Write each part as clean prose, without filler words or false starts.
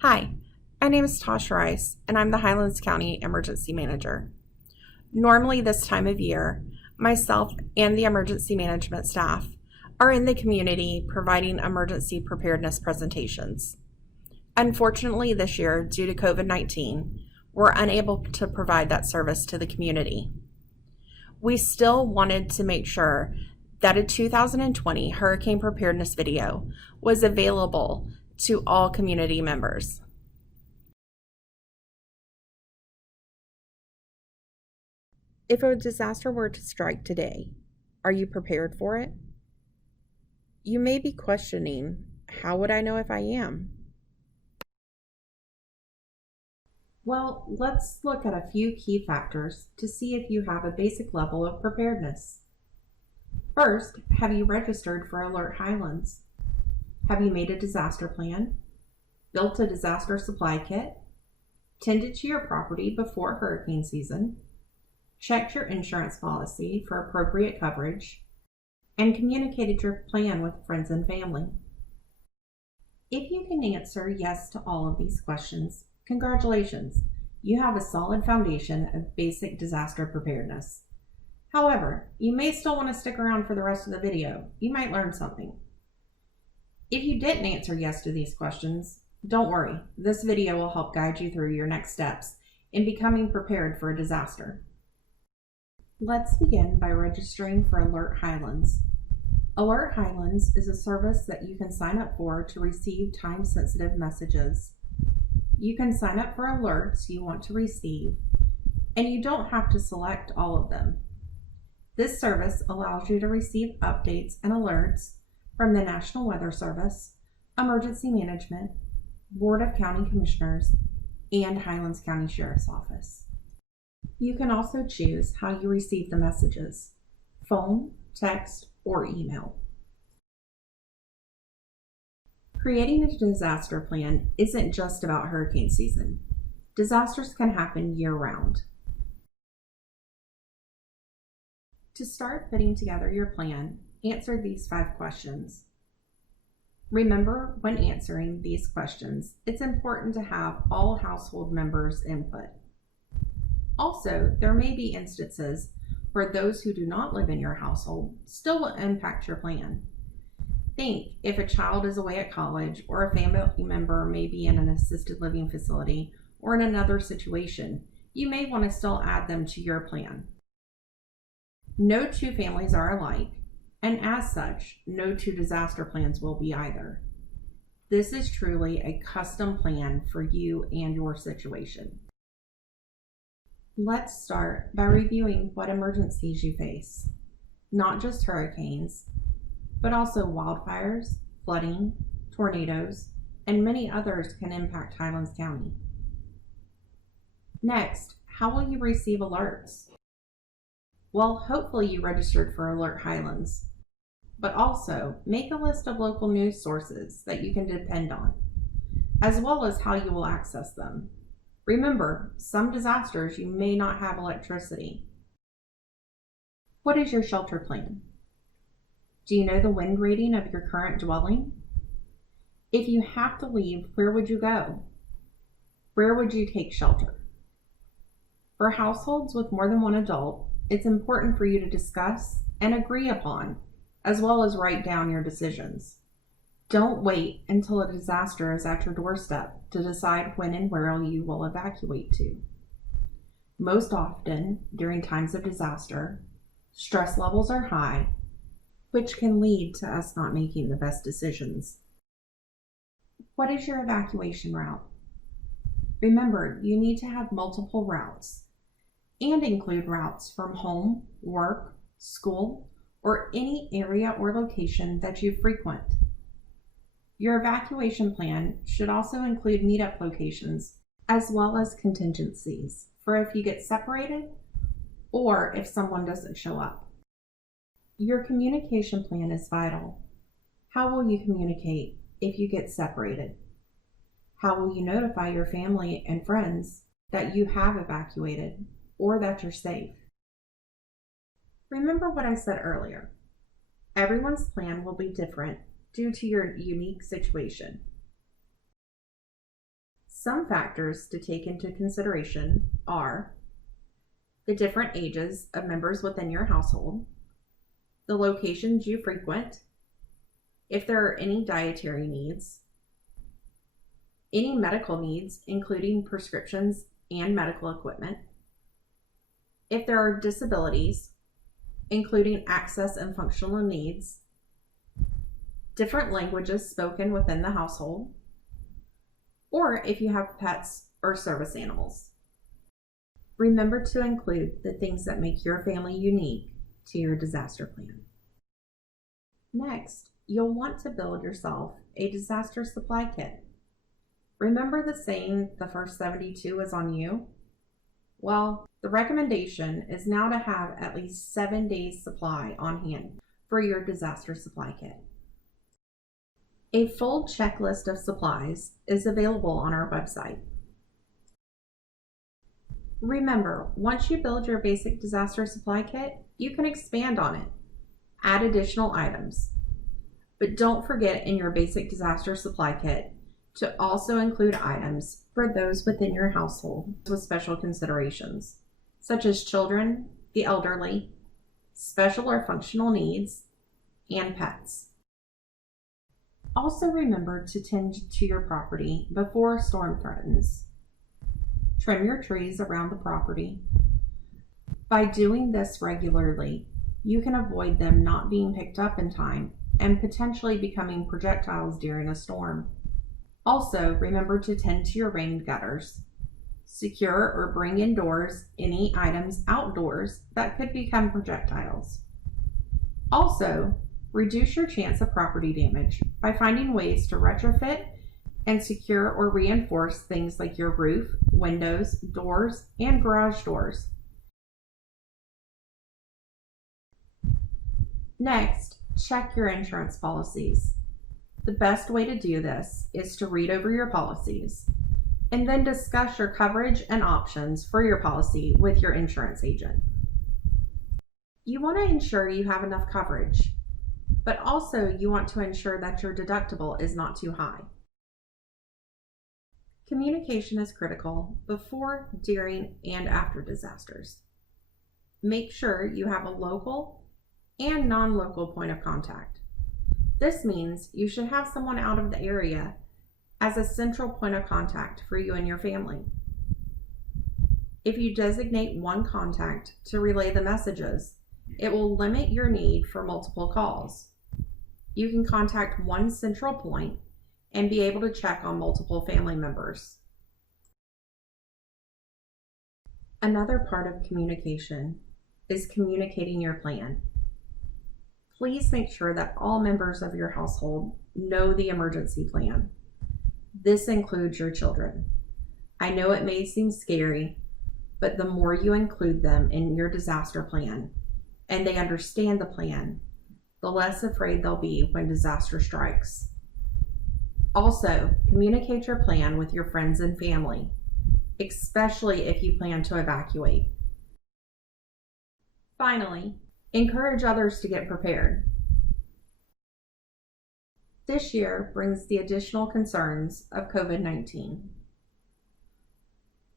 Hi, my name is Tosh Reiss, and I'm the Highlands County Emergency Manager. Normally, this time of year, myself and the emergency management staff are in the community providing emergency preparedness presentations. Unfortunately, this year, due to COVID-19, we're unable to provide that service to the community. We still wanted to make sure that a 2020 hurricane preparedness video was available to all community members. If a disaster were to strike today, are you prepared for it? You may be questioning, how would I know if I am? Well, let's look at a few key factors to see if you have a basic level of preparedness. First, have you registered for Alert Highlands? Have you made a disaster plan, built a disaster supply kit, tended to your property before hurricane season, checked your insurance policy for appropriate coverage, and communicated your plan with friends and family? If you can answer yes to all of these questions, congratulations, you have a solid foundation of basic disaster preparedness. However, you may still want to stick around for the rest of the video. You might learn something. If you didn't answer yes to these questions, don't worry. This video will help guide you through your next steps in becoming prepared for a disaster. Let's begin by registering for Alert Highlands. Alert Highlands is a service that you can sign up for to receive time-sensitive messages. You can sign up for alerts you want to receive, and you don't have to select all of them. This service allows you to receive updates and alerts from the National Weather Service, Emergency Management, Board of County Commissioners, and Highlands County Sheriff's Office. You can also choose how you receive the messages: phone, text, or email. Creating a disaster plan isn't just about hurricane season. Disasters can happen year-round. To start putting together your plan, answer these 5 questions. Remember, when answering these questions, it's important to have all household members' input. Also, there may be instances where those who do not live in your household still will impact your plan. Think if a child is away at college, or a family member may be in an assisted living facility or in another situation, you may want to still add them to your plan. No two families are alike, and as such, no two disaster plans will be either. This is truly a custom plan for you and your situation. Let's start by reviewing what emergencies you face. Not just hurricanes, but also wildfires, flooding, tornadoes, and many others can impact Highlands County. Next, how will you receive alerts? Well, hopefully you registered for Alert Highlands, but also make a list of local news sources that you can depend on, as well as how you will access them. Remember, some disasters you may not have electricity. What is your shelter plan? Do you know the wind rating of your current dwelling? If you have to leave, where would you go? Where would you take shelter? For households with more than one adult, it's important for you to discuss and agree upon, as well as write down your decisions. Don't wait until a disaster is at your doorstep to decide when and where you will evacuate to. Most often, during times of disaster, stress levels are high, which can lead to us not making the best decisions. What is your evacuation route? Remember, you need to have multiple routes and include routes from home, work, school, or any area or location that you frequent. Your evacuation plan should also include meetup locations as well as contingencies for if you get separated or if someone doesn't show up. Your communication plan is vital. How will you communicate if you get separated? How will you notify your family and friends that you have evacuated or that you're safe? Remember what I said earlier. Everyone's plan will be different due to your unique situation. Some factors to take into consideration are the different ages of members within your household, the locations you frequent, if there are any dietary needs, any medical needs, including prescriptions and medical equipment, if there are disabilities, including access and functional needs, different languages spoken within the household, or if you have pets or service animals. Remember to include the things that make your family unique to your disaster plan. Next, you'll want to build yourself a disaster supply kit. Remember the saying, the first 72 is on you? Well, the recommendation is now to have at least 7 days supply on hand for your disaster supply kit. A full checklist of supplies is available on our website. Remember, once you build your basic disaster supply kit, you can expand on it, add additional items. But don't forget in your basic disaster supply kit to also include items for those within your household with special considerations, such as children, the elderly, special or functional needs, and pets. Also remember to tend to your property before a storm threatens. Trim your trees around the property. By doing this regularly, you can avoid them not being picked up in time and potentially becoming projectiles during a storm. Also, remember to tend to your rain gutters. Secure or bring indoors any items outdoors that could become projectiles. Also, reduce your chance of property damage by finding ways to retrofit and secure or reinforce things like your roof, windows, doors, and garage doors. Next, check your insurance policies. The best way to do this is to read over your policies and then discuss your coverage and options for your policy with your insurance agent. You want to ensure you have enough coverage, but also you want to ensure that your deductible is not too high. Communication is critical before, during, and after disasters. Make sure you have a local and non-local point of contact. This means you should have someone out of the area as a central point of contact for you and your family. If you designate one contact to relay the messages, it will limit your need for multiple calls. You can contact one central point and be able to check on multiple family members. Another part of communication is communicating your plan. Please make sure that all members of your household know the emergency plan. This includes your children. I know it may seem scary, but the more you include them in your disaster plan and they understand the plan, the less afraid they'll be when disaster strikes. Also, communicate your plan with your friends and family, especially if you plan to evacuate. Finally, encourage others to get prepared. This year brings the additional concerns of COVID-19.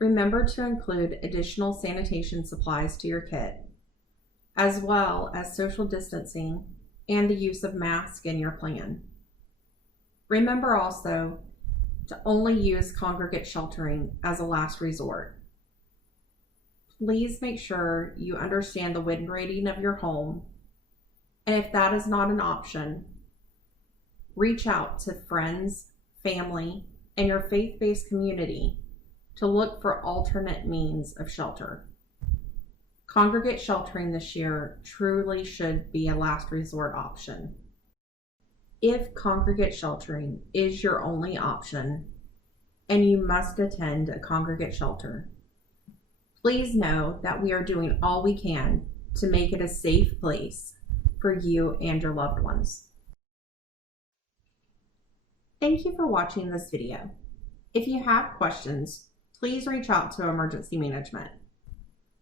Remember to include additional sanitation supplies to your kit, as well as social distancing and the use of masks in your plan. Remember also to only use congregate sheltering as a last resort. Please make sure you understand the wind rating of your home, and if that is not an option, reach out to friends, family, and your faith-based community to look for alternate means of shelter. Congregate sheltering this year truly should be a last resort option. If congregate sheltering is your only option and you must attend a congregate shelter, please know that we are doing all we can to make it a safe place for you and your loved ones. Thank you for watching this video. If you have questions, please reach out to Emergency Management.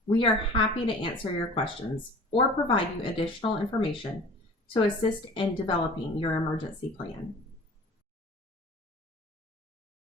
We are happy to answer your questions or provide you additional information to assist in developing your emergency plan.